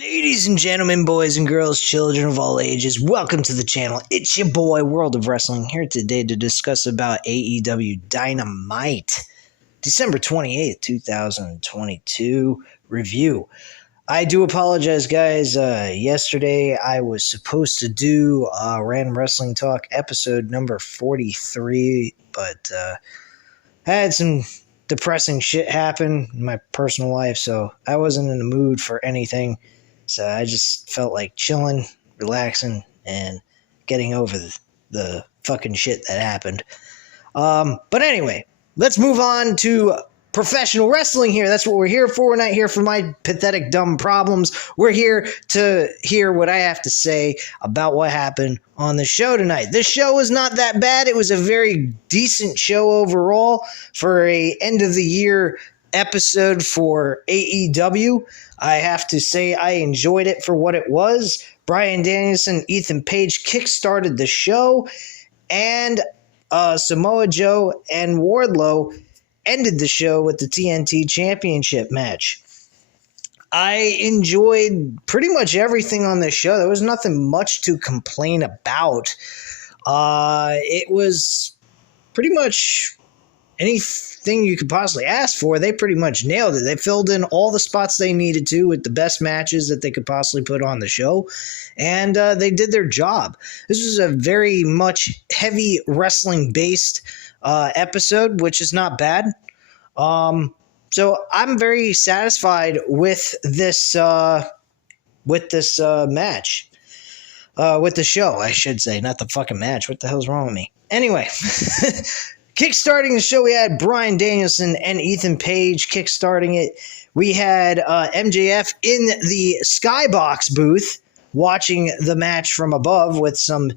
Ladies and gentlemen, boys and girls, children of all ages, welcome to the channel. It's your boy, World of Wrestling, here today to discuss about AEW Dynamite, December 28th, 2022 review. I do apologize, guys. Yesterday, I was supposed to do Random Wrestling Talk episode number 43, but had some depressing shit happen in my personal life, so I wasn't in the mood for anything. So I just felt like chilling, relaxing, and getting over the fucking shit that happened. But anyway, let's move on to professional wrestling here. That's what we're here for. We're not here for my pathetic, dumb problems. We're here to hear what I have to say about what happened on the show tonight. This show was not that bad. It was a very decent show overall for a end of the year episode for AEW. I have to say I enjoyed it for what it was. Bryan Danielson, Ethan Page kickstarted the show, and Samoa Joe and Wardlow ended the show with the TNT Championship match. I enjoyed pretty much everything on this show. There was nothing much to complain about. It was pretty much anything you could possibly ask for. They pretty much nailed it. They filled in all the spots they needed to with the best matches that they could possibly put on the show, and they did their job. This was a very much heavy wrestling-based episode, which is not bad. So I'm very satisfied with this match. With the show, I should say, not the fucking match. What the hell's wrong with me? Anyway, kickstarting the show, we had Bryan Danielson and Ethan Page kickstarting it. We had MJF in the Skybox booth watching the match from above with some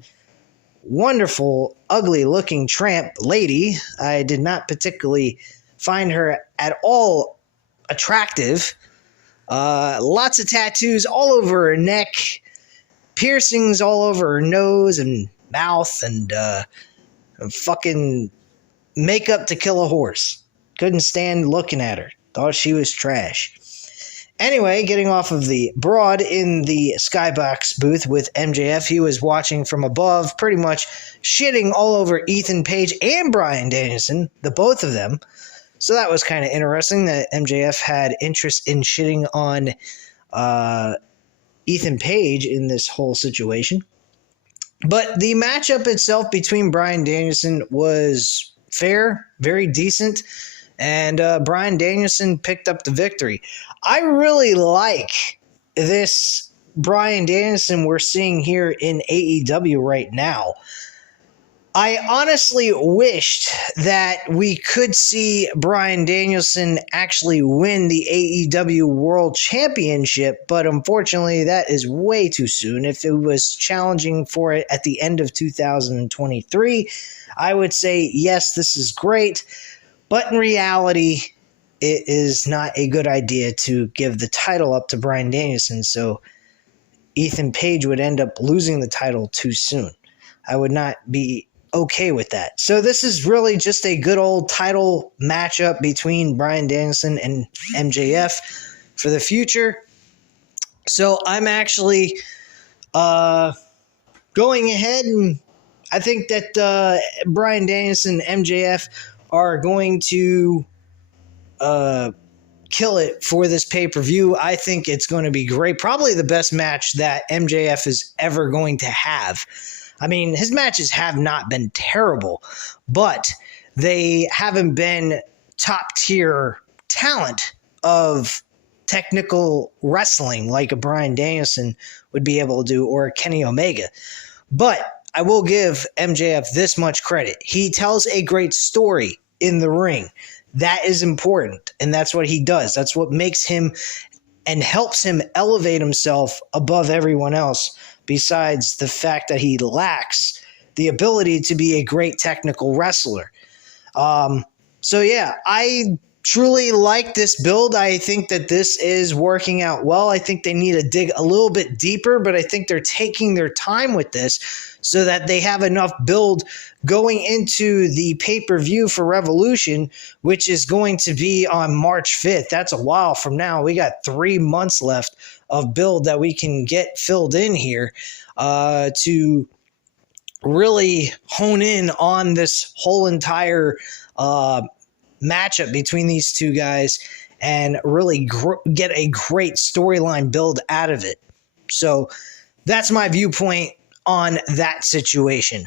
wonderful, ugly-looking tramp lady. I did not particularly find her at all attractive. Lots of tattoos all over her neck, piercings all over her nose and mouth, and fucking makeup to kill a horse. Couldn't stand looking at her. Thought she was trash. Anyway, getting off of the broad in the Skybox booth with MJF, he was watching from above, pretty much shitting all over Ethan Page and Bryan Danielson, the both of them. So that was kind of interesting that MJF had interest in shitting on Ethan Page in this whole situation. But the matchup itself between Bryan Danielson was fair, very decent, and Bryan Danielson picked up the victory. I really like this Bryan Danielson we're seeing here in AEW right now. I honestly wished that we could see Bryan Danielson actually win the AEW World Championship, but unfortunately that is way too soon. If it was challenging for it at the end of 2023, I would say, yes, this is great, but in reality, it is not a good idea to give the title up to Bryan Danielson, so Ethan Page would end up losing the title too soon. I would not be okay with that. So this is really just a good old title matchup between Bryan Danielson and MJF for the future. So I'm actually going ahead, and I think that Bryan Danielson and MJF are going to kill it for this pay-per-view. I think it's going to be great. Probably the best match that MJF is ever going to have. I mean, his matches have not been terrible, but they haven't been top-tier talent of technical wrestling like a Bryan Danielson would be able to do, or a Kenny Omega. But I will give MJF this much credit. He tells a great story in the ring. That is important, and that's what he does. That's what makes him and helps him elevate himself above everyone else, besides the fact that he lacks the ability to be a great technical wrestler. So yeah, I truly like this build. I think that this is working out well. I think they need to dig a little bit deeper, but I think they're taking their time with this so that they have enough build going into the pay-per-view for Revolution, which is going to be on March 5th. That's a while from now. We got 3 months left of build that we can get filled in here to really hone in on this whole entire matchup between these two guys and really get a great storyline build out of it. So that's my viewpoint on that situation.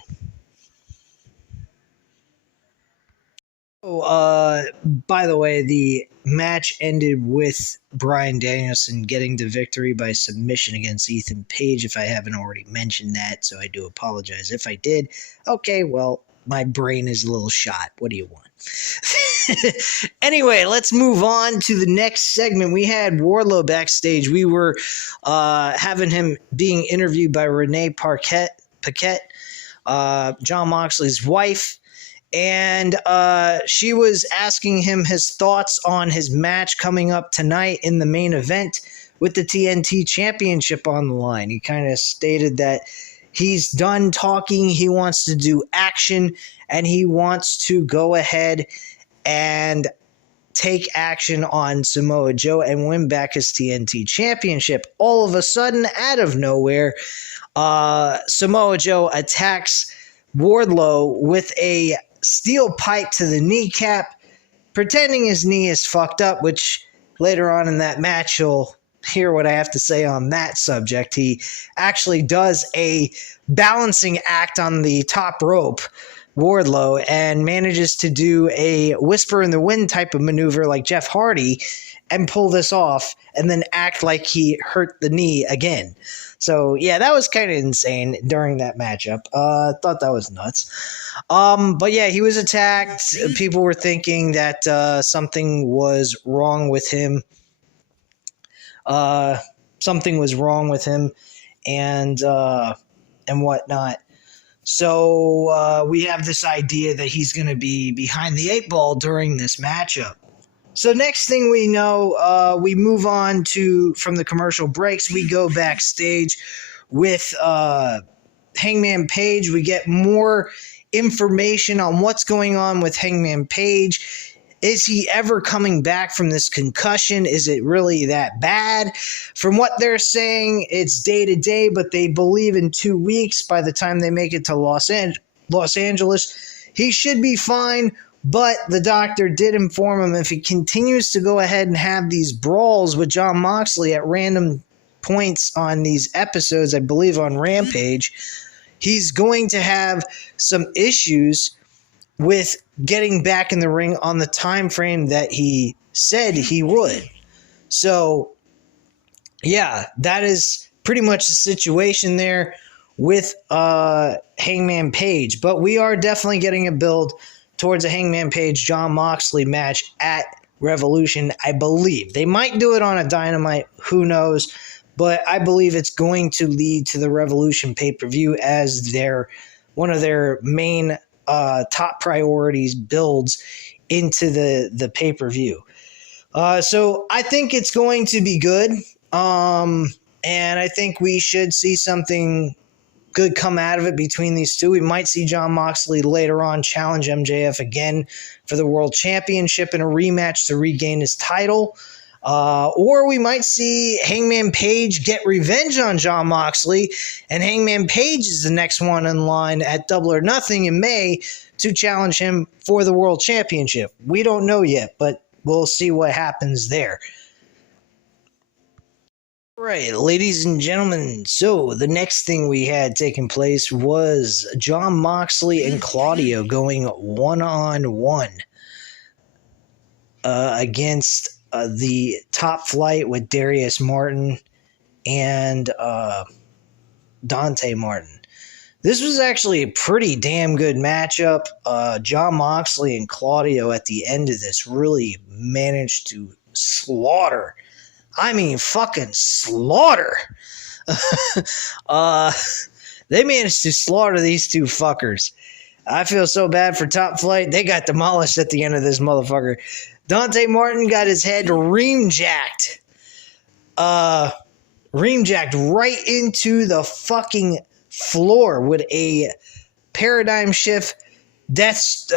By the way, the match ended with Bryan Danielson getting the victory by submission against Ethan Page, if I haven't already mentioned that, so I do apologize if I did. Okay, well, my brain is a little shot. What do you want? Anyway, let's move on to the next segment. We had Wardlow backstage. We were having him being interviewed by Renee Paquette, Jon Moxley's wife. And she was asking him his thoughts on his match coming up tonight in the main event with the TNT Championship on the line. He kind of stated that he's done talking, he wants to do action, and he wants to go ahead and take action on Samoa Joe and win back his TNT Championship. All of a sudden, out of nowhere, Samoa Joe attacks Wardlow with a steel pipe to the kneecap, pretending his knee is fucked up, which later on in that match you'll hear what I have to say on that subject. He actually does a balancing act on the top rope, Wardlow, and manages to do a whisper in the wind type of maneuver like Jeff Hardy and pull this off and then act like he hurt the knee again. So yeah, that was kind of insane during that matchup. Thought that was nuts. But yeah, he was attacked. People were thinking that something was wrong with him. Something was wrong with him, and whatnot. So we have this idea that he's going to be behind the 8 ball during this matchup. So next thing we know, we move on from the commercial breaks, we go backstage with Hangman Page. We get more information on what's going on with Hangman Page. Is he ever coming back from this concussion? Is it really that bad? From what they're saying, it's day to day, but they believe in 2 weeks by the time they make it to Los Angeles. He should be fine. But the doctor did inform him if he continues to go ahead and have these brawls with Jon Moxley at random points on these episodes, I believe on Rampage, he's going to have some issues with getting back in the ring on the time frame that he said he would. So, yeah, that is pretty much the situation there with Hangman Page. But we are definitely getting a build towards a Hangman Page Jon Moxley match at Revolution, I believe. They might do it on a Dynamite, who knows, but I believe it's going to lead to the Revolution pay-per-view as one of their main top priorities builds into the pay-per-view. So I think it's going to be good, and I think we should see something good come out of it between these two. We might see Jon Moxley later on challenge MJF again for the World Championship in a rematch to regain his title. Or we might see Hangman Page get revenge on Jon Moxley, and Hangman Page is the next one in line at Double or Nothing in May to challenge him for the World Championship. We don't know yet, but we'll see what happens there. Right, ladies and gentlemen, so the next thing we had taking place was Jon Moxley and Claudio going one-on-one against the Top Flight with Darius Martin and Dante Martin. This was actually a pretty damn good matchup. Jon Moxley and Claudio at the end of this really managed to slaughter. I mean, fucking slaughter. They managed to slaughter these two fuckers. I feel so bad for Top Flight. They got demolished at the end of this motherfucker. Dante Martin got his head ream-jacked. Ream-jacked right into the fucking floor with a paradigm shift death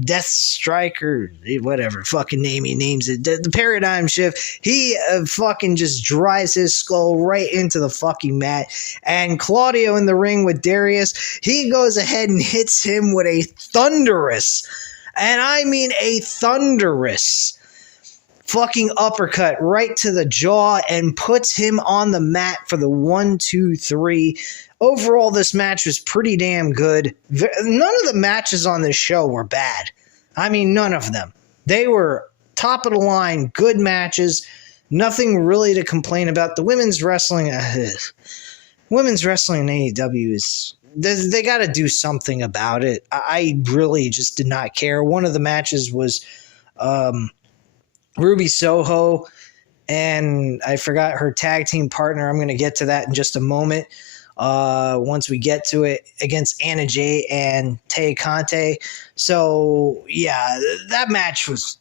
Death Strike or whatever fucking name he names it, the paradigm shift, he fucking just drives his skull right into the fucking mat. And Claudio in the ring with Darius, he goes ahead and hits him with a thunderous, and I mean a thunderous fucking uppercut right to the jaw and puts him on the mat for the 1, 2, 3. Overall, this match was pretty damn good. None of the matches on this show were bad. I mean, none of them. They were top of the line, good matches. Nothing really to complain about. The women's wrestling, women's wrestling in AEW is, they got to do something about it. I really just did not care. One of the matches was Ruby Soho, and I forgot her tag team partner. I'm going to get to that in just a moment. Once we get to it, against Anna Jay and Tay Conte. So yeah, that match was,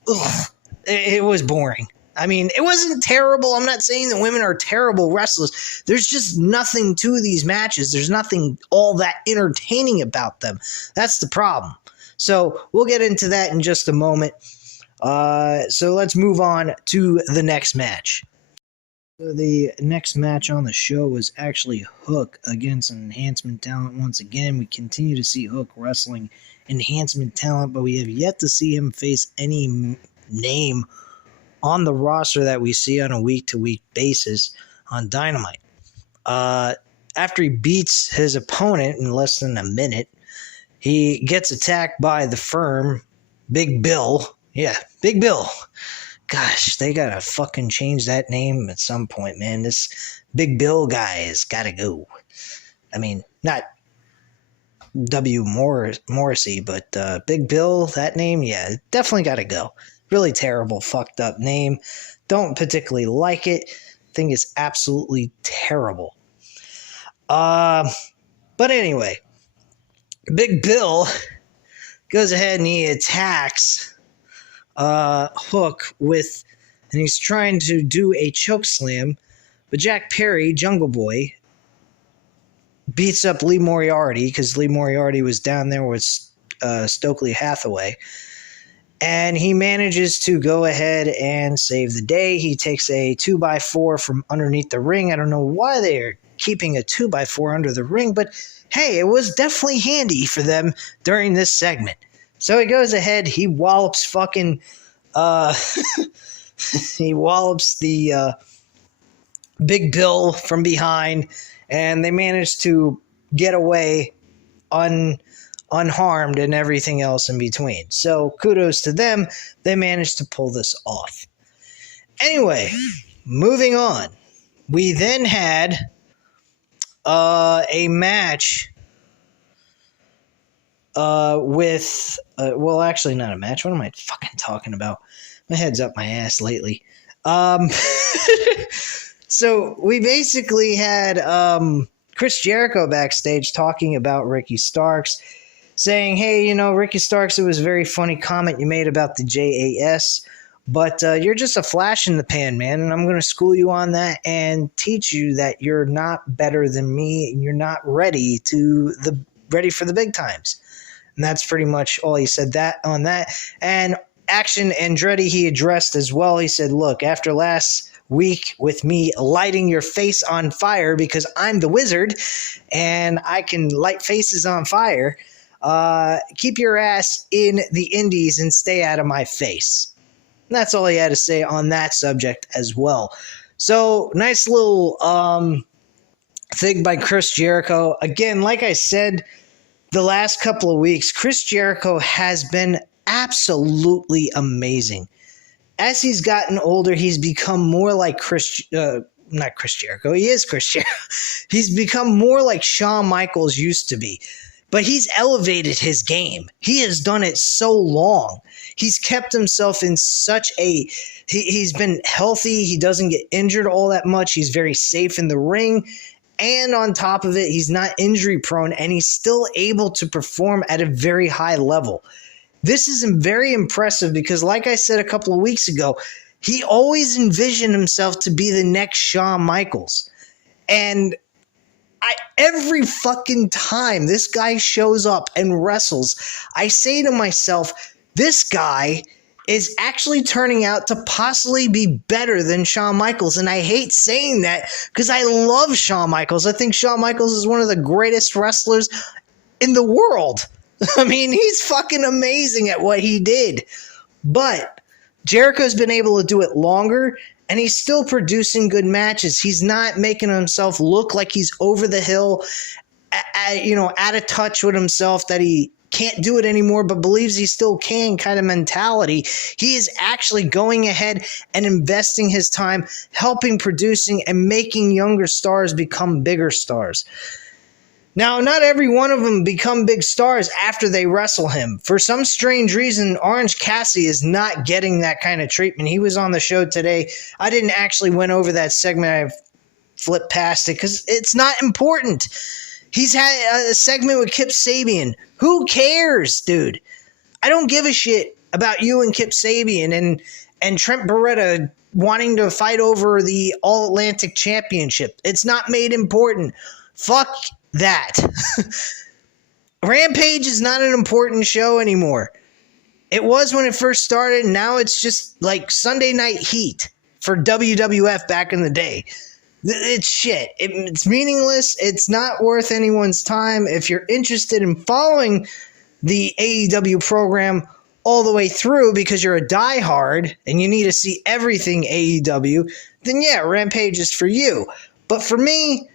it was boring. I mean, it wasn't terrible. I'm not saying that women are terrible wrestlers. There's just nothing to these matches. There's nothing all that entertaining about them. That's the problem. So we'll get into that in just a moment. So let's move on to the next match. So the next match on the show was actually Hook against Enhancement Talent. Once again, we continue to see Hook wrestling Enhancement Talent, but we have yet to see him face any name on the roster that we see on a week-to-week basis on Dynamite. After he beats his opponent in less than a minute, he gets attacked by the Firm, Big Bill. Yeah, Big Bill. Gosh, they gotta fucking change that name at some point, man. This Big Bill guy has gotta go. I mean, not W. Morrissey, but Big Bill, that name, yeah, definitely gotta go. Really terrible, fucked up name. Don't particularly like it. Think it's absolutely terrible. But anyway, Big Bill goes ahead and he attacks Hook with, and he's trying to do a choke slam, but Jack Perry, Jungle Boy, beats up Lee Moriarty because Lee Moriarty was down there with Stokely Hathaway, and he manages to go ahead and save the day. He takes a 2x4 from underneath the ring. I don't know why they're keeping a 2x4 under the ring, but hey, it was definitely handy for them during this segment. So he goes ahead, he wallops fucking, he wallops the Big Bill from behind, and they manage to get away unharmed and everything else in between. So kudos to them, they managed to pull this off. Anyway, moving on. We then had a match with, well, actually not a match. What am I fucking talking about? My head's up my ass lately. So we basically had Chris Jericho backstage talking about Ricky Starks, saying, hey, you know, Ricky Starks, it was a very funny comment you made about the JAS, but you're just a flash in the pan, man, and I'm going to school you on that and teach you that you're not better than me and you're not ready for the big times. And that's pretty much all he said that on that. And Action Andretti he addressed as well. He said, look, after last week with me lighting your face on fire because I'm the wizard and I can light faces on fire, keep your ass in the indies and stay out of my face. And that's all he had to say on that subject as well. So nice little thing by Chris Jericho. Again, like I said, the last couple of weeks, Chris Jericho has been absolutely amazing. As he's gotten older, he's become more like not Chris Jericho. He is Chris Jericho. He's become more like Shawn Michaels used to be. But he's elevated his game. He has done it so long. He's kept himself in such a... He's been healthy. He doesn't get injured all that much. He's very safe in the ring. And on top of it, he's not injury prone, and he's still able to perform at a very high level. This is very impressive because, like I said a couple of weeks ago, he always envisioned himself to be the next Shawn Michaels. And every fucking time this guy shows up and wrestles, I say to myself, this guy is actually turning out to possibly be better than Shawn Michaels. And I hate saying that because I love Shawn Michaels. I think Shawn Michaels is one of the greatest wrestlers in the world. I mean, he's fucking amazing at what he did. But Jericho's been able to do it longer, and he's still producing good matches. He's not making himself look like he's over the hill, out of touch with himself, that he can't do it anymore but believes he still can kind of mentality. He is actually going ahead and investing his time, helping producing and making younger stars become bigger stars. Now, not every one of them become big stars after they wrestle him. For some strange reason, Orange Cassidy is not getting that kind of treatment. He was on the show today. I didn't actually went over that segment. I flipped past it because it's not important. He's had a segment with Kip Sabian. Who cares, dude? I don't give a shit about you and Kip Sabian and Trent Beretta wanting to fight over the All-Atlantic Championship. It's not made important. Fuck that. Rampage is not an important show anymore. It was when it first started, and now it's just like Sunday Night Heat for WWF back in the day. It's shit. It's meaningless. It's not worth anyone's time. If you're interested in following the AEW program all the way through because you're a diehard and you need to see everything AEW, then yeah, Rampage is for you. But for me,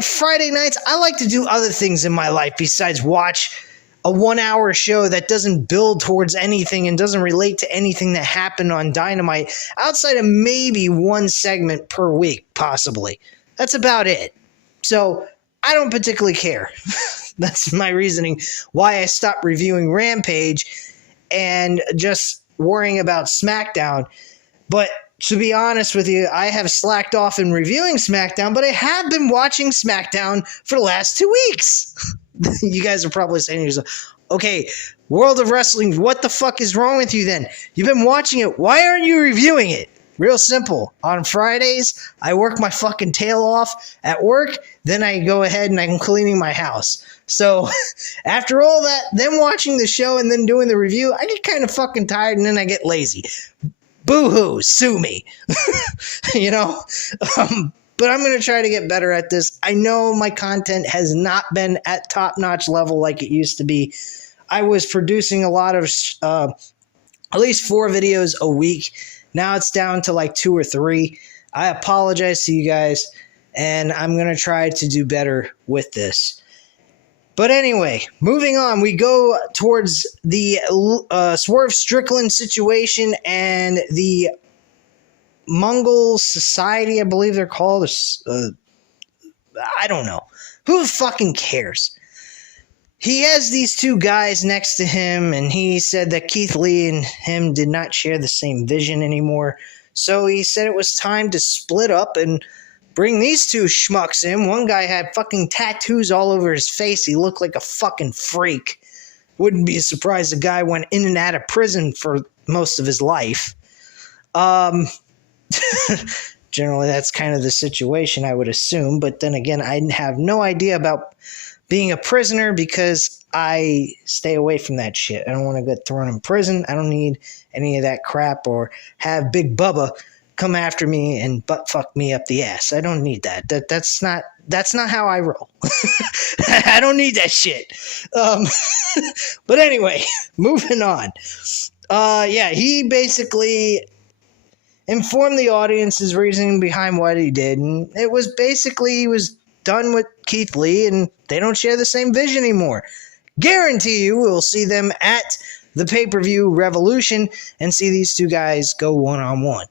Friday nights, I like to do other things in my life besides watch a 1 hour show that doesn't build towards anything and doesn't relate to anything that happened on Dynamite outside of maybe one segment per week, possibly. That's about it. So I don't particularly care. That's my reasoning why I stopped reviewing Rampage and just worrying about SmackDown. But to be honest with you, I have slacked off in reviewing SmackDown, but I have been watching SmackDown for the last 2 weeks. You guys are probably saying to yourself, okay, World of Wrestling, what the fuck is wrong with you then? You've been watching it. Why aren't you reviewing it? Real simple. On Fridays, I work my fucking tail off at work. Then I go ahead and I'm cleaning my house. So after all that, then watching the show and then doing the review, I get kind of fucking tired and then I get lazy. Boo-hoo, sue me. But I'm going to try to get better at this. I know my content has not been at top-notch level like it used to be. I was producing a lot of at least 4 videos a week. Now it's down to like 2 or 3. I apologize to you guys, and I'm going to try to do better with this. But anyway, moving on, we go towards the Swerve Strickland situation and the Mongol Society, I believe they're called. I don't know. Who fucking cares? He has these 2 guys next to him, and he said that Keith Lee and him did not share the same vision anymore. So he said it was time to split up and bring these 2 schmucks in. One guy had fucking tattoos all over his face. He looked like a fucking freak. Wouldn't be surprised the guy went in and out of prison for most of his life. Generally, that's kind of the situation, I would assume. But then again, I have no idea about being a prisoner because I stay away from that shit. I don't want to get thrown in prison. I don't need any of that crap or have Big Bubba come after me and butt fuck me up the ass. I don't need that. That's not how I roll. I don't need that shit. But anyway, moving on. He basically informed the audience his reasoning behind what he did, and it was basically he was done with Keith Lee and they don't share the same vision anymore. Guarantee you we'll see them at the pay-per-view Revolution and see these 2 guys go one-on-one.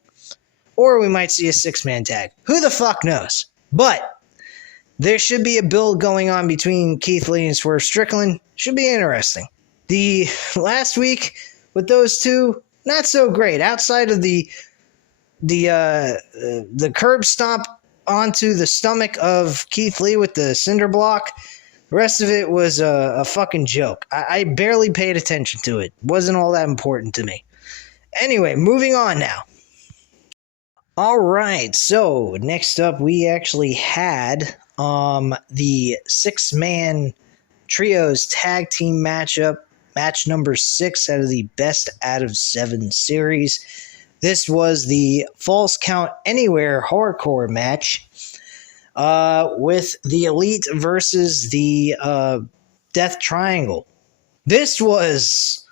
Or we might see a 6-man tag. Who the fuck knows? But there should be a build going on between Keith Lee and Swerve Strickland. Should be interesting. The last week with those 2, not so great. Outside of the curb stomp onto the stomach of Keith Lee with the cinder block, the rest of it was a fucking joke. I barely paid attention to it. Wasn't all that important to me. Anyway, moving on now. All right, so next up we actually had the 6-man trios tag team matchup match number 6 out of the best out of 7 series. This was the Falls Count Anywhere hardcore match with the Elite versus the Death Triangle. This was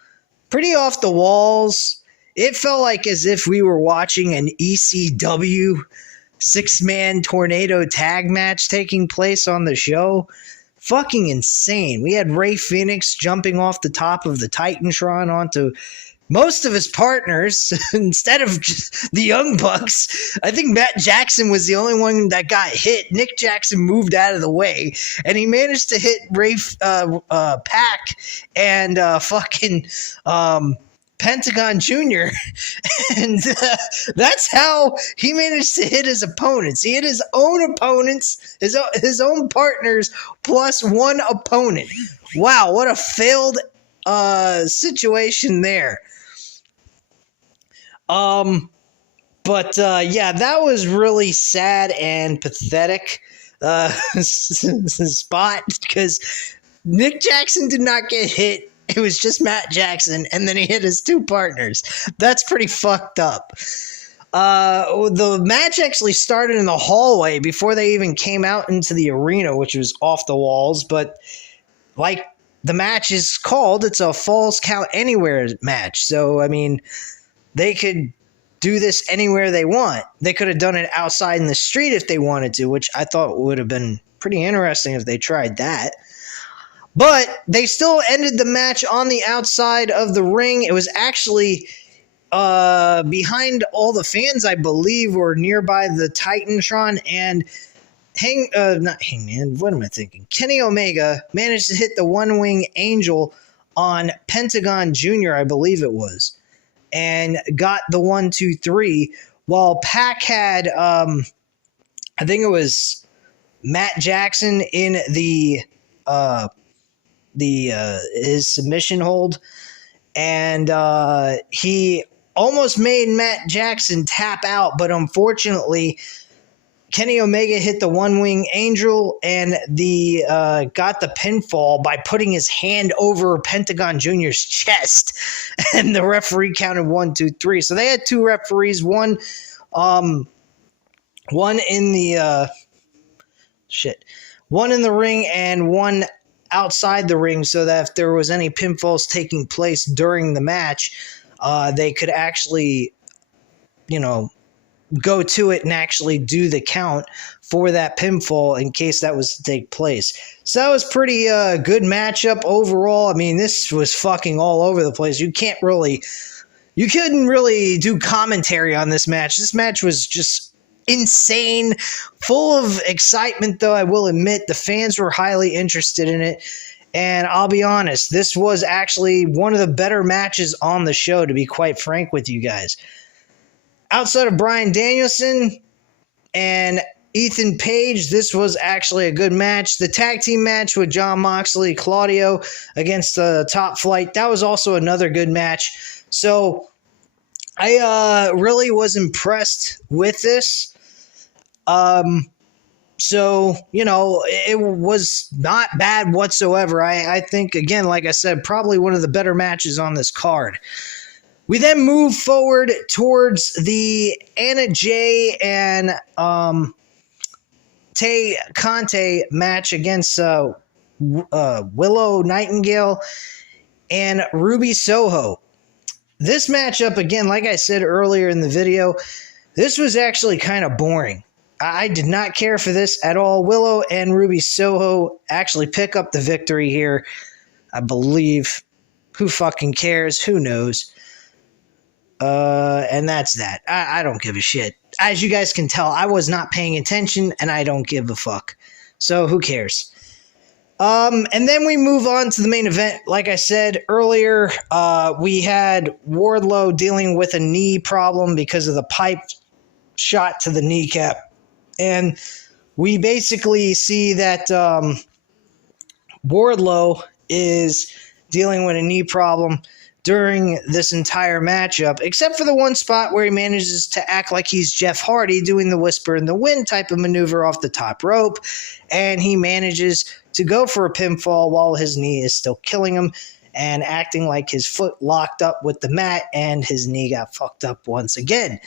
pretty off the walls. It felt like as if we were watching an ECW 6-man tornado tag match taking place on the show. Fucking insane. We had Rey Fenix jumping off the top of the Titantron onto most of his partners instead of just the Young Bucks. I think Matt Jackson was the only one that got hit. Nick Jackson moved out of the way, and he managed to hit Pac and fucking Pentagon Jr. And that's how he managed to hit his opponents. He hit his own opponents, his own partners, plus one opponent. Wow, what a failed situation there. Yeah, that was really sad and pathetic spot because Nick Jackson did not get hit. It was just Matt Jackson, and then he hit his 2 partners. That's pretty fucked up. The match actually started in the hallway before they even came out into the arena, which was off the walls. But like the match is called, it's a Falls Count Anywhere match. So, I mean, they could do this anywhere they want. They could have done it outside in the street if they wanted to, which I thought would have been pretty interesting if they tried that. But they still ended the match on the outside of the ring. It was actually behind all the fans, I believe, or nearby the Titantron. And Kenny Omega managed to hit the One-Wing Angel on Pentagon Jr., I believe it was, and got the 1, 2, 3. While Pac had, I think it was Matt Jackson in his submission hold, and he almost made Matt Jackson tap out, but unfortunately Kenny Omega hit the One-Wing Angel and got the pinfall by putting his hand over Pentagon Jr.'s chest, and the referee counted 1, 2, 3. So they had 2 referees, one in the ring and one outside the ring, so that if there was any pinfalls taking place during the match, they could actually, go to it and actually do the count for that pinfall in case that was to take place. So that was pretty good matchup overall. I mean, this was fucking all over the place. You couldn't really do commentary on this match. This match was just insane, full of excitement, though I will admit the fans were highly interested in it. And I'll be honest, this was actually one of the better matches on the show, to be quite frank with you guys. Outside of Bryan Danielson and Ethan Page, this was actually a good match. The tag team match with Jon Moxley, Claudio against the Top Flight, that was also another good match. So I really was impressed with this. So, it was not bad whatsoever. I think, again, like I said, probably one of the better matches on this card. We then move forward towards the Anna Jay and Tay Conte match against Willow Nightingale and Ruby Soho. This matchup, again, like I said earlier in the video, this was actually kind of boring. I did not care for this at all. Willow and Ruby Soho actually pick up the victory here, I believe. Who fucking cares? Who knows? And that's that. I don't give a shit. As you guys can tell, I was not paying attention, and I don't give a fuck. So who cares? And then we move on to the main event. Like I said earlier, we had Wardlow dealing with a knee problem because of the pipe shot to the kneecap. And we basically see that Wardlow is dealing with a knee problem during this entire matchup, except for the one spot where he manages to act like he's Jeff Hardy doing the whisper in the wind type of maneuver off the top rope, and he manages to go for a pinfall while his knee is still killing him, and acting like his foot locked up with the mat and his knee got fucked up once again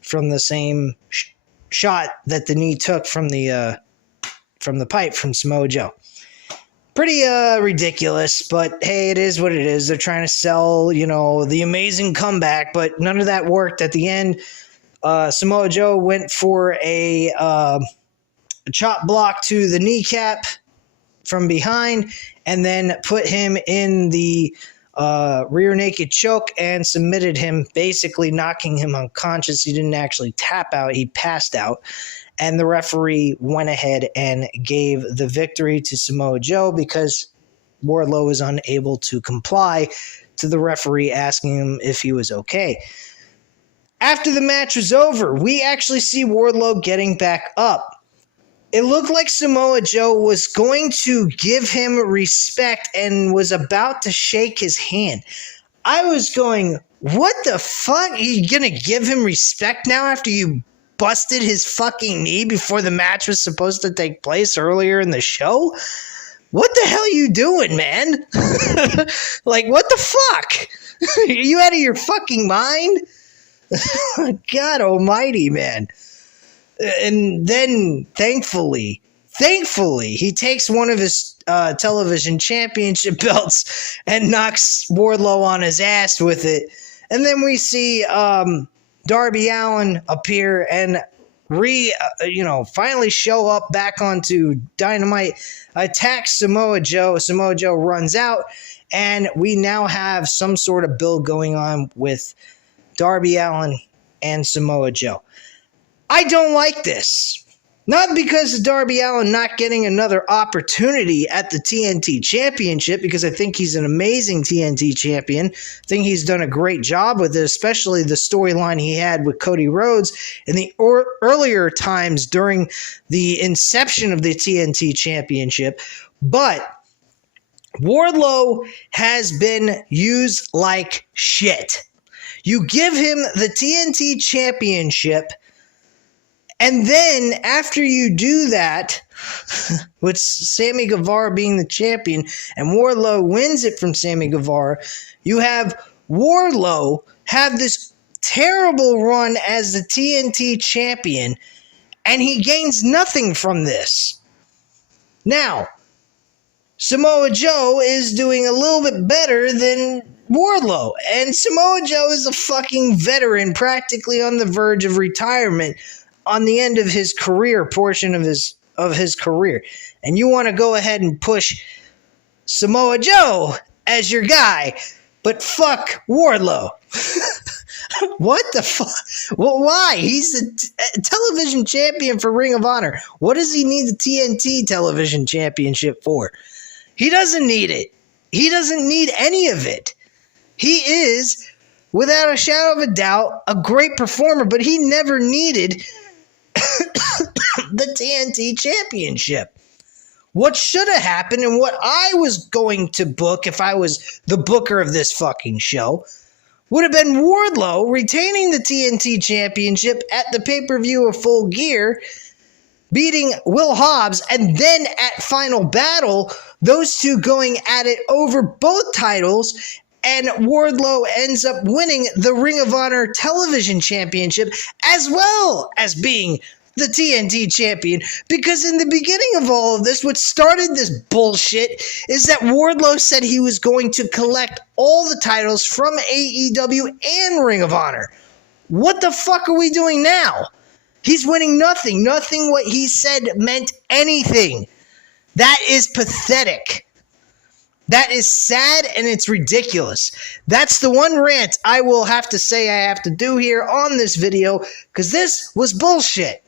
from the same shot that the knee took from the pipe from Samoa Joe. Pretty ridiculous, but hey, it is what it is. They're trying to sell, the amazing comeback, but none of that worked at the end. Samoa Joe went for a chop block to the kneecap from behind and then put him in the rear naked choke and submitted him, basically knocking him unconscious. He didn't actually tap out, he passed out. And the referee went ahead and gave the victory to Samoa Joe because Wardlow was unable to comply to the referee asking him if he was okay. After the match was over, we actually see Wardlow getting back up. It looked like Samoa Joe was going to give him respect and was about to shake his hand. I was going, what the fuck? Are you going to give him respect now after you busted his fucking knee before the match was supposed to take place earlier in the show? What the hell are you doing, man? Like, what the fuck? Are you out of your fucking mind? God almighty, man. And then, thankfully, he takes one of his television championship belts and knocks Wardlow on his ass with it. And then we see Darby Allin appear and finally show up back onto Dynamite, attacks Samoa Joe. Samoa Joe runs out, and we now have some sort of build going on with Darby Allin and Samoa Joe. I don't like this. Not because of Darby Allin not getting another opportunity at the TNT Championship, because I think he's an amazing TNT champion. I think he's done a great job with it, especially the storyline he had with Cody Rhodes in the earlier times during the inception of the TNT Championship. But Wardlow has been used like shit. You give him the TNT Championship, and then after you do that, with Sammy Guevara being the champion, and Wardlow wins it from Sammy Guevara, you have Wardlow have this terrible run as the TNT champion, and he gains nothing from this. Now, Samoa Joe is doing a little bit better than Wardlow, and Samoa Joe is a fucking veteran, practically on the verge of retirement, on the end of his career, portion of his career, and you want to go ahead and push Samoa Joe as your guy, but fuck Wardlow. What the fuck? Well, why? He's the television champion for Ring of Honor. What does he need the TNT television championship for? He doesn't need it. He doesn't need any of it. He is, without a shadow of a doubt, a great performer, but he never needed the TNT championship. What should have happened, and what I was going to book if I was the booker of this fucking show, would have been Wardlow retaining the TNT championship at the pay-per-view of Full Gear, beating Will Hobbs, and then at Final Battle, those two going at it over both titles, and Wardlow ends up winning the Ring of Honor Television Championship as well as being the TNT champion. Because in the beginning of all of this, what started this bullshit is that Wardlow said he was going to collect all the titles from AEW and Ring of Honor. What the fuck are we doing now? He's winning nothing. Nothing what he said meant anything. That is pathetic. That is sad, and it's ridiculous. That's the one rant I will have to say I have to do here on this video, because this was bullshit.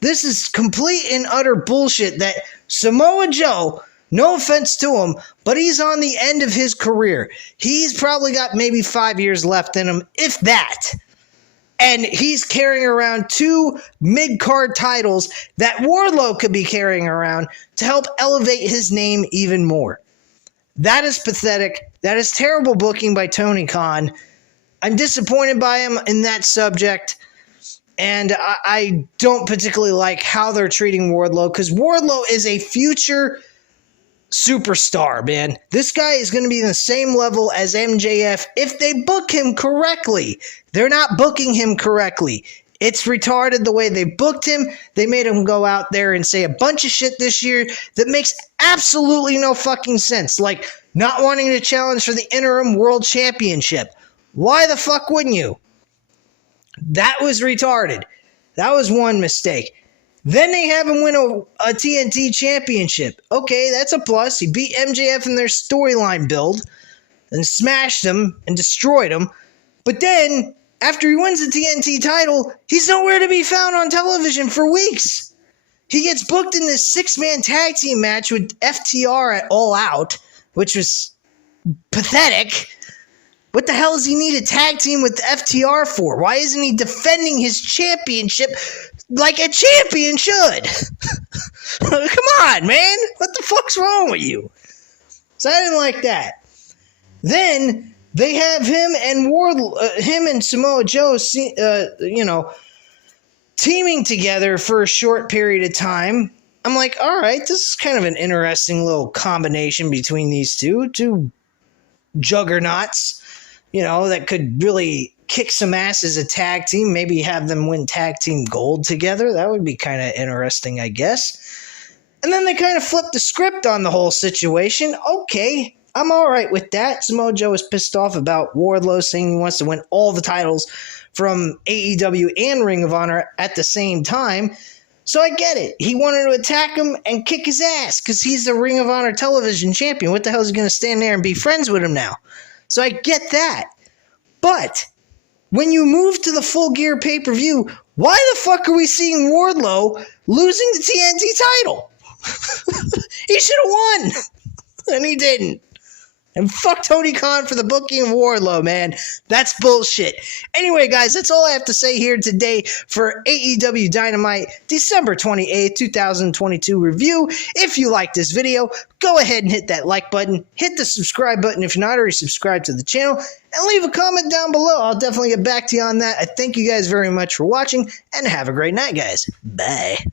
This is complete and utter bullshit that Samoa Joe, no offense to him, but he's on the end of his career. He's probably got maybe 5 years left in him, if that. And he's carrying around 2 mid-card titles that Wardlow could be carrying around to help elevate his name even more. That is pathetic. That is terrible booking by Tony Khan. I'm disappointed by him in that subject. And I don't particularly like how they're treating Wardlow, because Wardlow is a future superstar, man. This guy is going to be in the same level as MJF if they book him correctly. They're not booking him correctly. It's retarded the way they booked him. They made him go out there and say a bunch of shit this year that makes absolutely no fucking sense. Like not wanting to challenge for the interim world championship. Why the fuck wouldn't you? That was retarded. That was one mistake. Then they have him win a TNT championship. Okay, that's a plus. He beat MJF in their storyline build and smashed him and destroyed him. But then, after he wins the TNT title, he's nowhere to be found on television for weeks. He gets booked in this 6-man tag team match with FTR at All Out, which was pathetic. What the hell does he need a tag team with FTR for? Why isn't he defending his championship like a champion should? Come on, man. What the fuck's wrong with you? So I didn't like that. Then they have him and him and Samoa Joe, teaming together for a short period of time. I'm like, all right, this is kind of an interesting little combination between these two juggernauts, that could really kick some ass as a tag team. Maybe have them win tag team gold together. That would be kind of interesting, I guess. And then they kind of flipped the script on the whole situation. Okay, I'm all right with that. Samoa Joe is pissed off about Wardlow saying he wants to win all the titles from AEW and Ring of Honor at the same time. So I get it. He wanted to attack him and kick his ass because he's the Ring of Honor television champion. What the hell is he going to stand there and be friends with him now? So I get that. But when you move to the Full Gear pay-per-view, why the fuck are we seeing Wardlow losing the TNT title? He should have won. And he didn't. And fuck Tony Khan for the booking of Wardlow, man. That's bullshit. Anyway, guys, that's all I have to say here today for AEW Dynamite December 28th, 2022 review. If you like this video, go ahead and hit that like button. Hit the subscribe button if you're not already subscribed to the channel. And leave a comment down below. I'll definitely get back to you on that. I thank you guys very much for watching. And have a great night, guys. Bye.